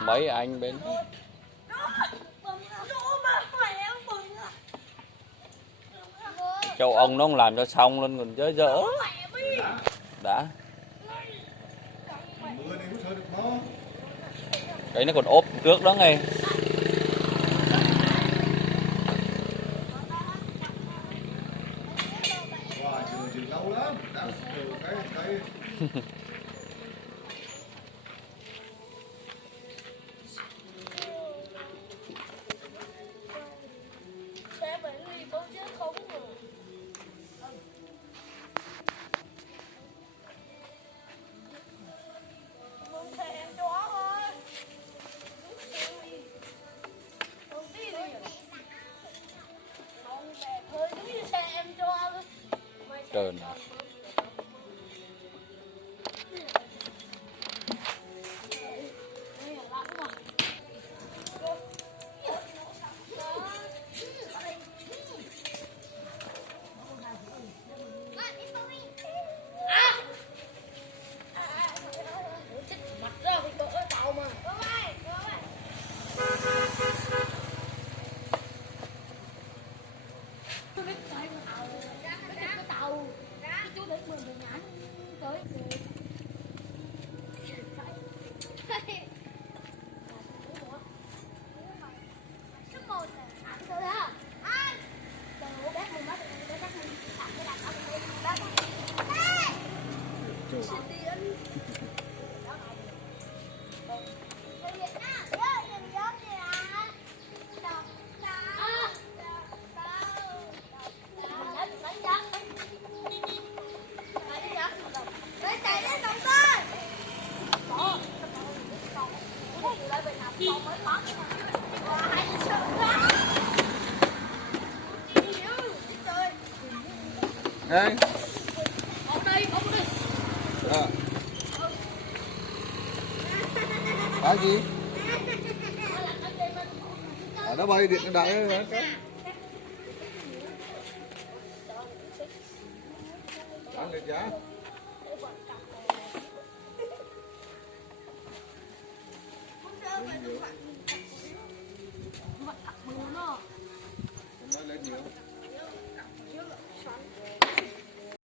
mấy anh bên châu ông nó không làm cho xong luôn còn dở dở đã cái nó còn ốp trước đó nghe. Lâu lắm đã cái sẽ bị ly bố chứ không rồi. Mừng xe em cho thôi. Không đi đi. Không đẹp thôi, giống như xe em cho thôi. Trơn mặt ra bị cỡ tàu mà. Tàu chú để mười người nhãn tới số 1 ăn thôi ha ăn đồ bé mình bắt bé bắt mình ăn cái đặt ở bên đó xin tiền đây cái gì ở đó bay điện đại cái ăn được chưa?